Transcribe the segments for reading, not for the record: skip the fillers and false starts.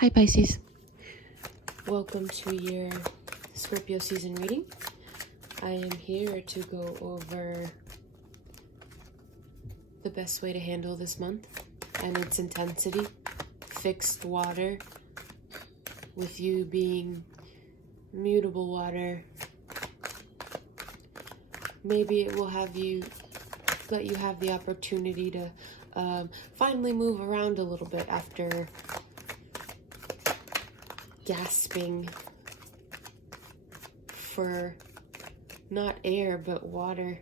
Hi Pisces, welcome to your Scorpio season reading. I am here to go over the best way to handle this month and its intensity. Fixed water, with you being mutable water. Maybe it will let you have the opportunity to finally move around a little bit after gasping for not air but water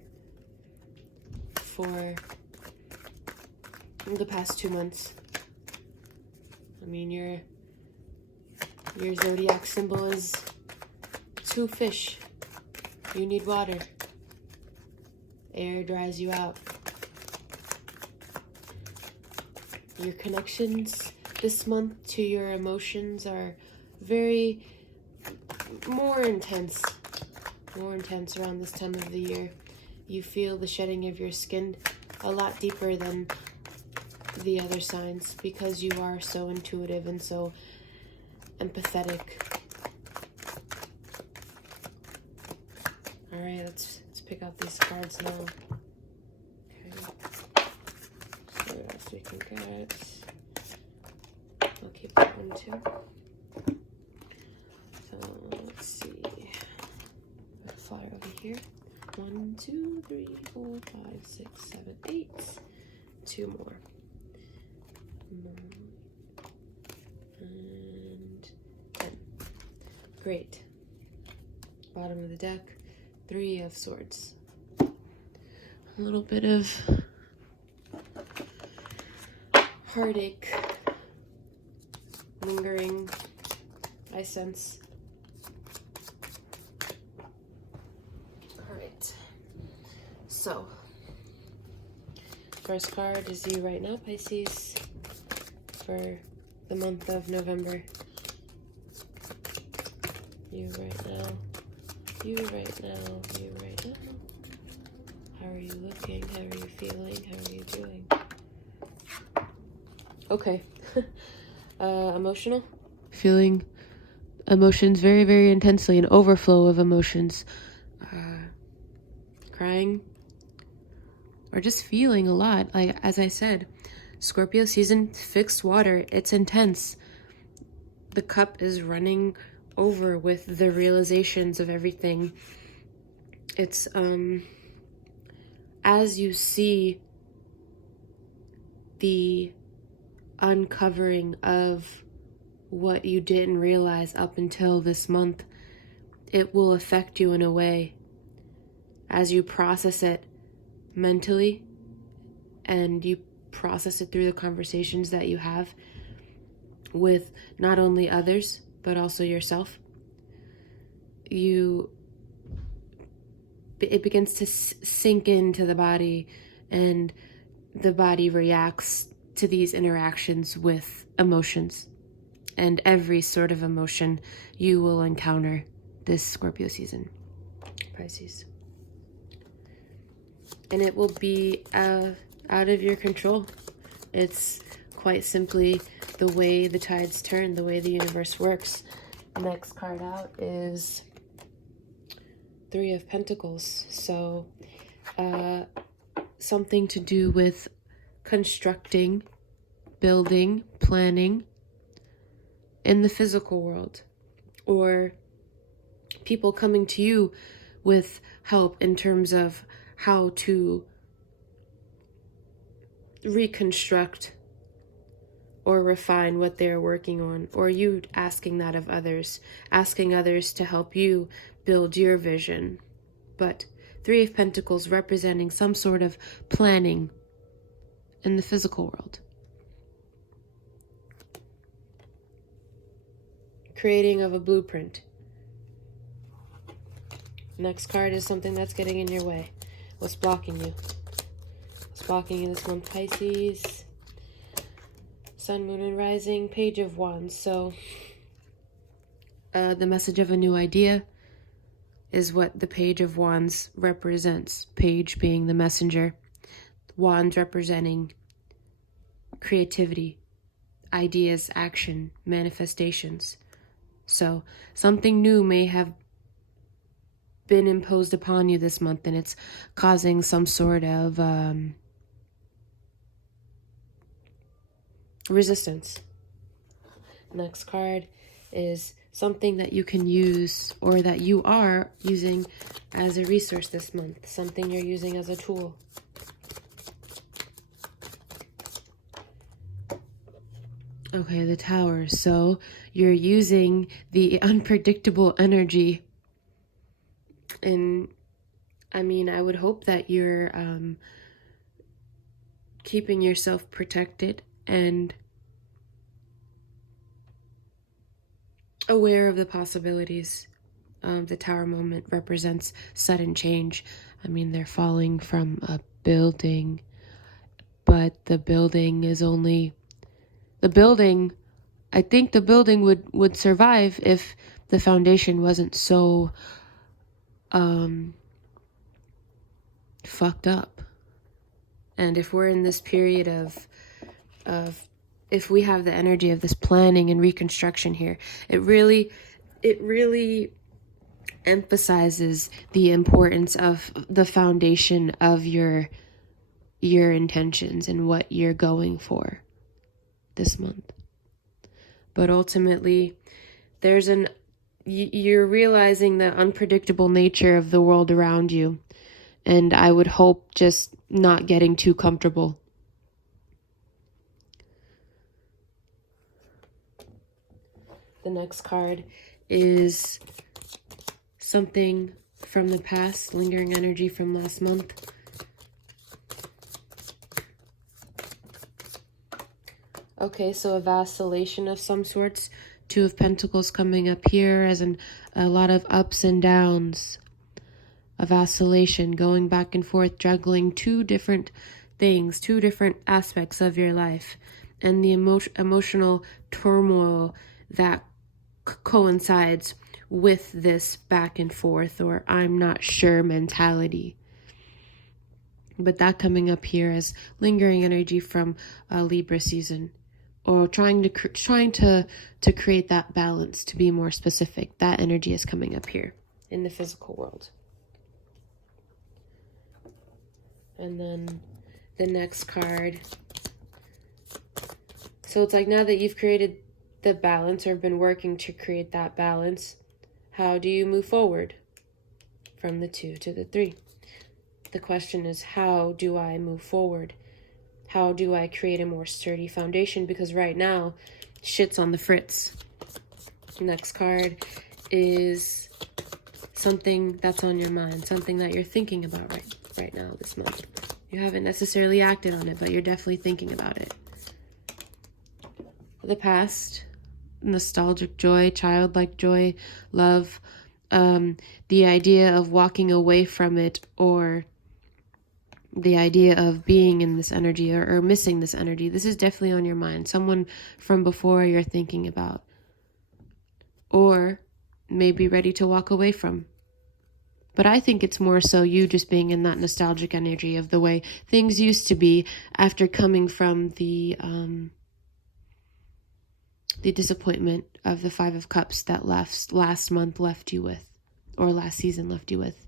for the past 2 months. I mean, your zodiac symbol is 2 fish. You need water. Air dries you out. Your connections this month to your emotions are more intense around this time of the year. You feel the shedding of your skin a lot deeper than the other signs because you are so intuitive and so empathetic. All right, let's pick out these cards now. Okay. So what else we can get? I'll keep that one too. So let's see. Flyer over here. 1, 2, 3, 4, 5, 6, 7, 8. 2 more. And 10. Great. Bottom of the deck. 3 of Swords. A little bit of heartache lingering, I sense. Alright. So, first card is you right now, Pisces, for the month of November. You right now. You right now. You right now. How are you looking? How are you feeling? How are you doing? Okay. Emotional? Feeling emotions very, very intensely, an overflow of emotions. Crying. Or just feeling a lot. Like, as I said, Scorpio season, fixed water. It's intense. The cup is running over with the realizations of everything. It's, as you see the uncovering of what you didn't realize up until this month, it will affect you in a way as you process it mentally and you process it through the conversations that you have with not only others but also yourself. It begins to sink into the body, and the body reacts to these interactions with emotions. And every sort of emotion you will encounter this Scorpio season, Pisces. And it will be out of your control. It's quite simply the way the tides turn, the way the universe works. Next card out is 3 of Pentacles. So something to do with constructing, building, planning in the physical world, or people coming to you with help in terms of how to reconstruct or refine what they're working on, or you asking that of others, asking others to help you build your vision. But 3 of Pentacles representing some sort of planning in the physical world. Creating of a blueprint. Next card is something that's getting in your way. What's blocking you? What's blocking you this month, Pisces? Sun, Moon, and Rising, Page of Wands. So the message of a new idea is what the Page of Wands represents. Page being the messenger, Wands representing creativity, ideas, action, manifestations. So something new may have been imposed upon you this month, and it's causing some sort of resistance. Next card is something that you can use, or that you are using as a resource this month, something you're using as a tool. Okay, the Tower. So you're using the unpredictable energy. And I mean, I would hope that you're keeping yourself protected and aware of the possibilities. The Tower moment represents sudden change. I mean, they're falling from a building, but the building is only... The building, I think the building would survive if the foundation wasn't so fucked up. And if we're in this period of if we have the energy of this planning and reconstruction here, it really emphasizes the importance of the foundation of your intentions and what you're going for this month. But ultimately, you're realizing the unpredictable nature of the world around you. And I would hope just not getting too comfortable. The next card is something from the past, lingering energy from last month. Okay, so a vacillation of some sorts. Two of Pentacles coming up here, as in a lot of ups and downs. A vacillation, going back and forth, juggling two different things, two different aspects of your life. And the emotional turmoil that coincides with this back and forth, or I'm not sure mentality. But that coming up here as lingering energy from Libra season, or trying to create that balance, to be more specific. That energy is coming up here in the physical world. And then the next card. So it's like, now that you've created the balance, or been working to create that balance, how do you move forward from the 2 to the 3? The question is, how do I move forward? How do I create a more sturdy foundation? Because right now, shit's on the fritz. Next card is something that's on your mind, something that you're thinking about right now this month. You haven't necessarily acted on it, but you're definitely thinking about it. The past, nostalgic joy, childlike joy, love, the idea of walking away from it, or the idea of being in this energy, or missing this energy. This is definitely on your mind. Someone from before you're thinking about, or maybe ready to walk away from. But I think it's more so you just being in that nostalgic energy of the way things used to be after coming from the disappointment of the 5 of Cups that last month left you with, or last season left you with.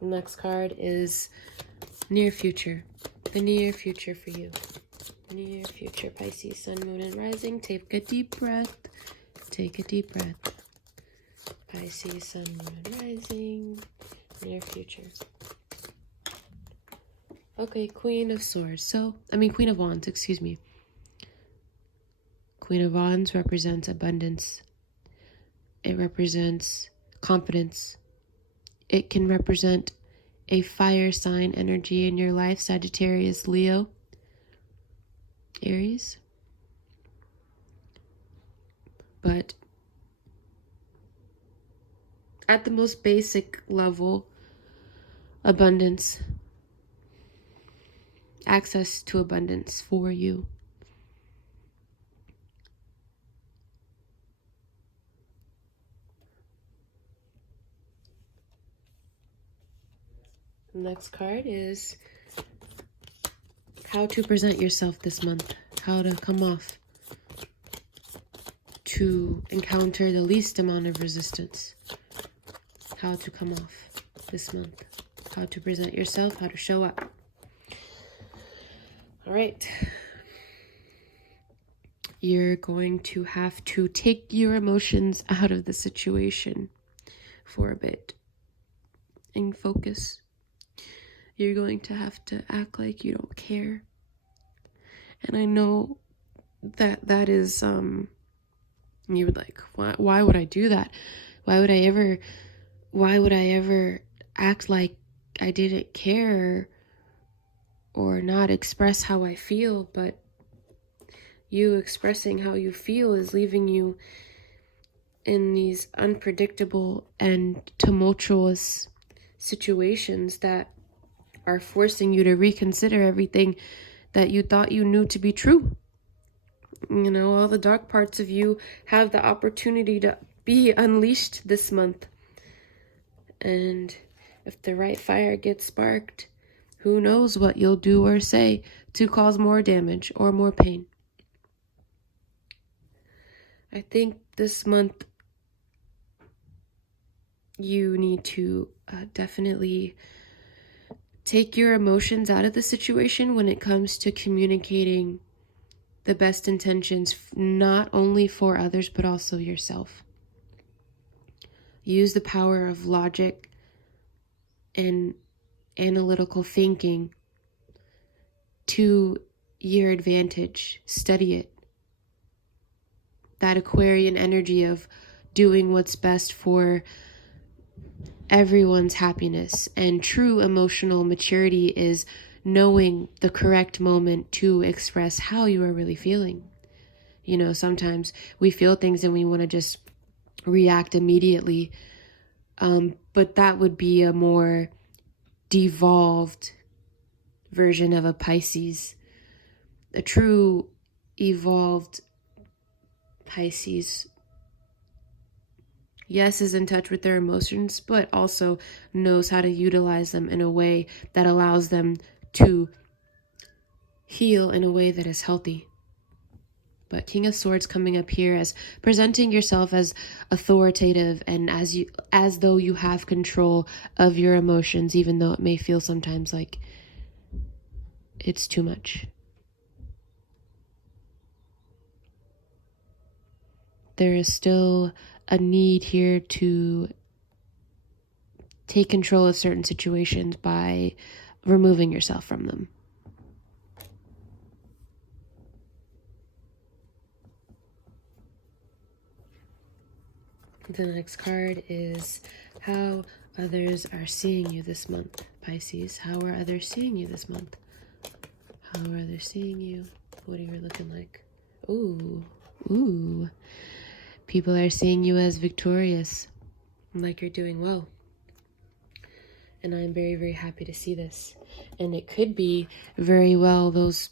Next card is near future. The near future for you. Near future, Pisces, Sun, Moon, and Rising. Take a deep breath. Take a deep breath. Pisces, Sun, Moon, and Rising. Near future. Okay, Queen of Wands, excuse me. Queen of Wands represents abundance. It represents confidence. It can represent a fire sign energy in your life, Sagittarius, Leo, Aries. But at the most basic level, abundance, access to abundance for you. Next card is How to present yourself this month. How to come off. To encounter the least amount of resistance. How to come off this month. How to present yourself. How to show up. All right. You're going to have to take your emotions out of the situation for a bit and focus. You're going to have to act like you don't care. And I know that is, you would like, why would I do that? Why would I ever act like I didn't care or not express how I feel? But you expressing how you feel is leaving you in these unpredictable and tumultuous situations that are forcing you to reconsider everything that you thought you knew to be true. You know, all the dark parts of you have the opportunity to be unleashed this month. And if the right fire gets sparked, who knows what you'll do or say to cause more damage or more pain. I think this month you need to definitely take your emotions out of the situation when it comes to communicating the best intentions, not only for others, but also yourself. Use the power of logic and analytical thinking to your advantage. Study it. That Aquarian energy of doing what's best for everyone's happiness. And true emotional maturity is knowing the correct moment to express how you are really feeling. You know, sometimes we feel things and we want to just react immediately. But that would be a more devolved version of a Pisces. A true evolved Pisces, yes, is in touch with their emotions, but also knows how to utilize them in a way that allows them to heal in a way that is healthy. But King of Swords coming up here as presenting yourself as authoritative and as though you have control of your emotions, even though it may feel sometimes like it's too much. There is still a need here to take control of certain situations by removing yourself from them. The next card is how others are seeing you this month, Pisces. How are others seeing you this month? How are others seeing you? What are you looking like? Ooh. People are seeing you as victorious, like you're doing well. And I'm very, very happy to see this. And it could be very well those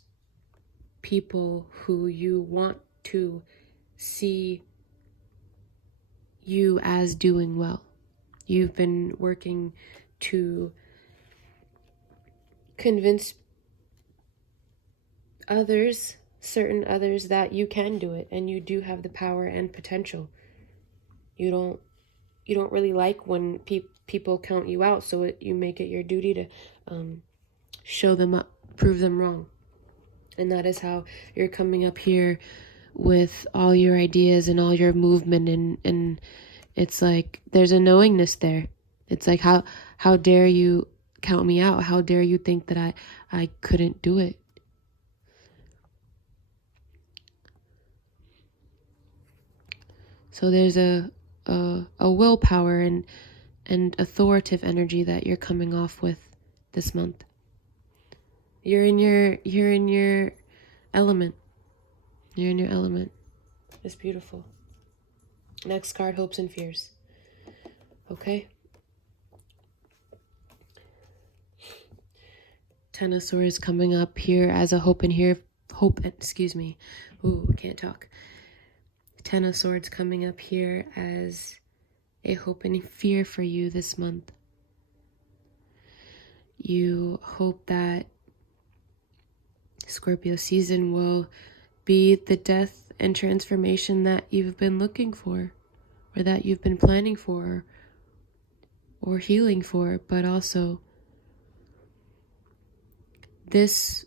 people who you want to see you as doing well. You've been working to convince others, certain others, that you can do it and you do have the power and potential. You don't really like when people count you out, so you make it your duty to show them up, prove them wrong. And that is how you're coming up here with all your ideas and all your movement, and it's like there's a knowingness there. It's like, how dare you count me out? How dare you think that I couldn't do it? So there's a willpower and authoritative energy that you're coming off with this month. You're in your element. You're in your element. It's beautiful. Next card, hopes and fears. Okay. Ten of Swords coming up here as a Ooh, can't talk. Ten of Swords coming up here as a hope and fear for you this month. You hope that Scorpio season will be the death and transformation that you've been looking for, or that you've been planning for, or healing for, but also this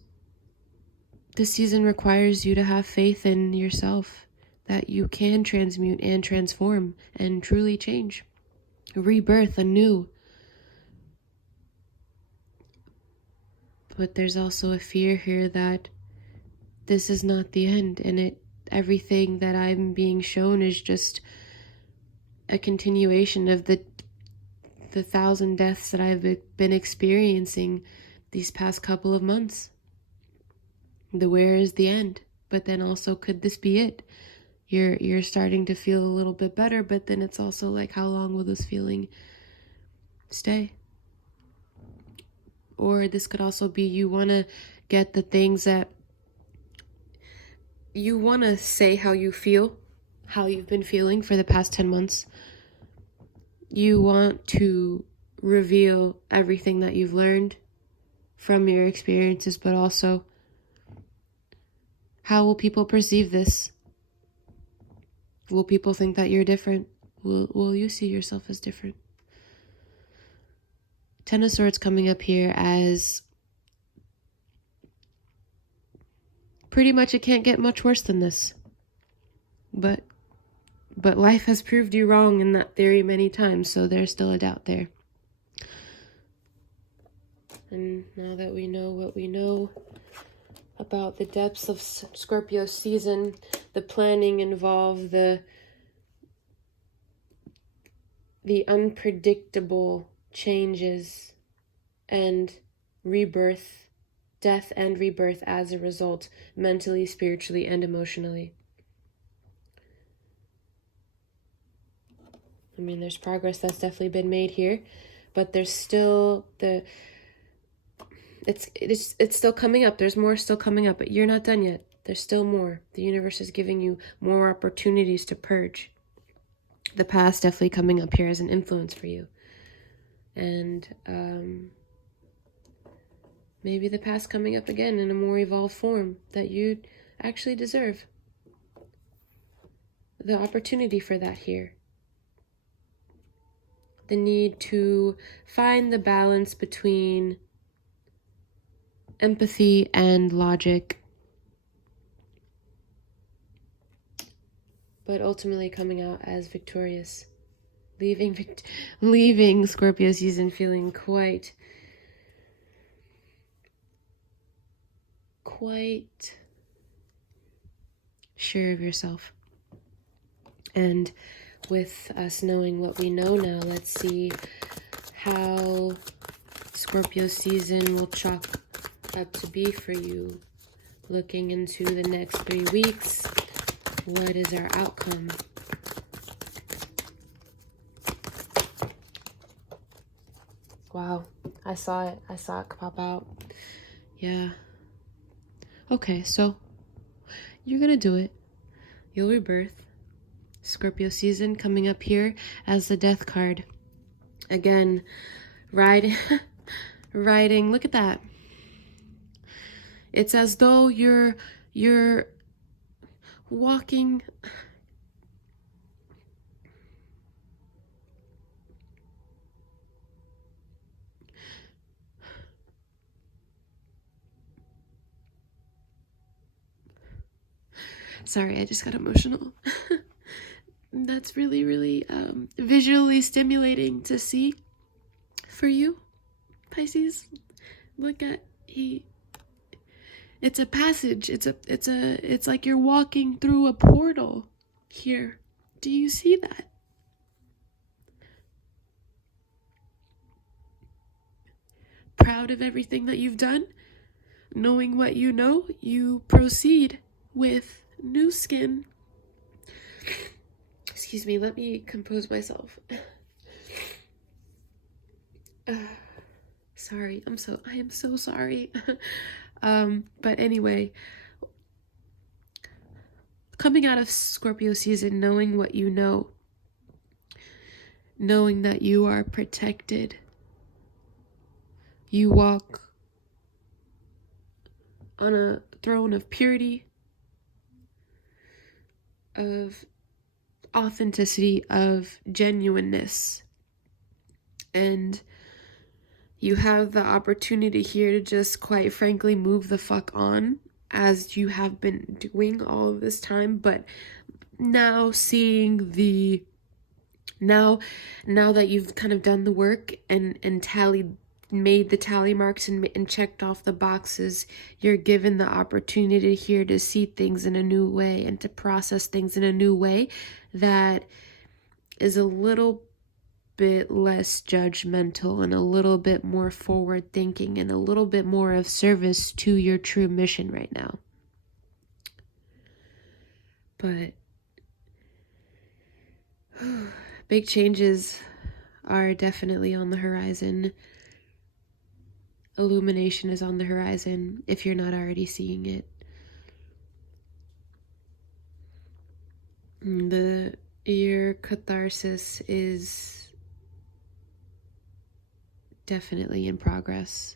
season requires you to have faith in yourself, that you can transmute and transform and truly change, rebirth anew. But there's also a fear here that this is not the end, and everything that I'm being shown is just a continuation of the 1,000 deaths that I've been experiencing these past couple of months. The where is the end? But then also, could this be it? You're starting to feel a little bit better, but then it's also like, how long will this feeling stay? Or this could also be, you want to get the things that you want to say, how you feel, how you've been feeling for the past 10 months. You want to reveal everything that you've learned from your experiences, but also, how will people perceive this? Will people think that you're different? Will you see yourself as different? Ten of Swords coming up here as pretty much it can't get much worse than this. But life has proved you wrong in that theory many times, so there's still a doubt there. And now that we know what we know about the depths of Scorpio season, the planning involved, the unpredictable changes and rebirth, death and rebirth as a result, mentally, spiritually, and emotionally. I mean, there's progress that's definitely been made here, but there's still it's still coming up. There's more still coming up, but you're not done yet. There's still more. The universe is giving you more opportunities to purge. The past definitely coming up here as an influence for you. And maybe the past coming up again in a more evolved form that you actually deserve. The opportunity for that here. The need to find the balance between empathy and logic, but ultimately coming out as victorious, leaving Scorpio season feeling quite sure of yourself. And with us knowing what we know now, let's see how Scorpio season will chalk up to be for you. Looking into the next 3 weeks, what is our outcome? Wow, I saw it pop out. Yeah. Okay, so you're gonna do it. You'll rebirth. Scorpio season coming up here as the death card. Again, riding, look at that. It's as though you're walking. Sorry, I just got emotional. That's really, really visually stimulating to see for you, Pisces. Look at it's a passage. It's like you're walking through a portal here. Do you see that? Proud of everything that you've done, knowing what you know, you proceed with new skin. Excuse me, let me compose myself. Sorry, I am so sorry. But anyway, coming out of Scorpio season, knowing what you know, knowing that you are protected, you walk on a throne of purity, of authenticity, of genuineness. And you have the opportunity here to just, quite frankly, move the fuck on, as you have been doing all of this time. But now seeing the now that you've kind of done the work and made the tally marks and checked off the boxes, you're given the opportunity here to see things in a new way and to process things in a new way that is a little bit less judgmental and a little bit more forward thinking and a little bit more of service to your true mission right now. But big changes are definitely on the horizon. Illumination is on the horizon if you're not already seeing it. Your catharsis is definitely in progress.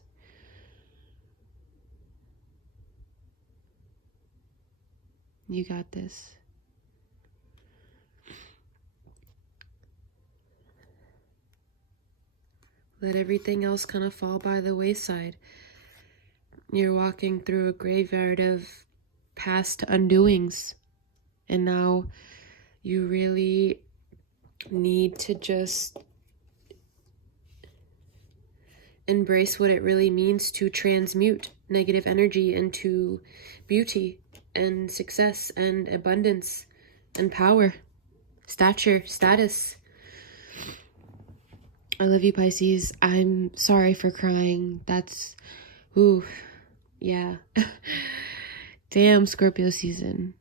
You got this. Let everything else kind of fall by the wayside. You're walking through a graveyard of past undoings, and now you really need to just embrace what it really means to transmute negative energy into beauty and success and abundance and power, stature, status. I love you, Pisces. I'm sorry for crying. That's, ooh, yeah. Damn, Scorpio season.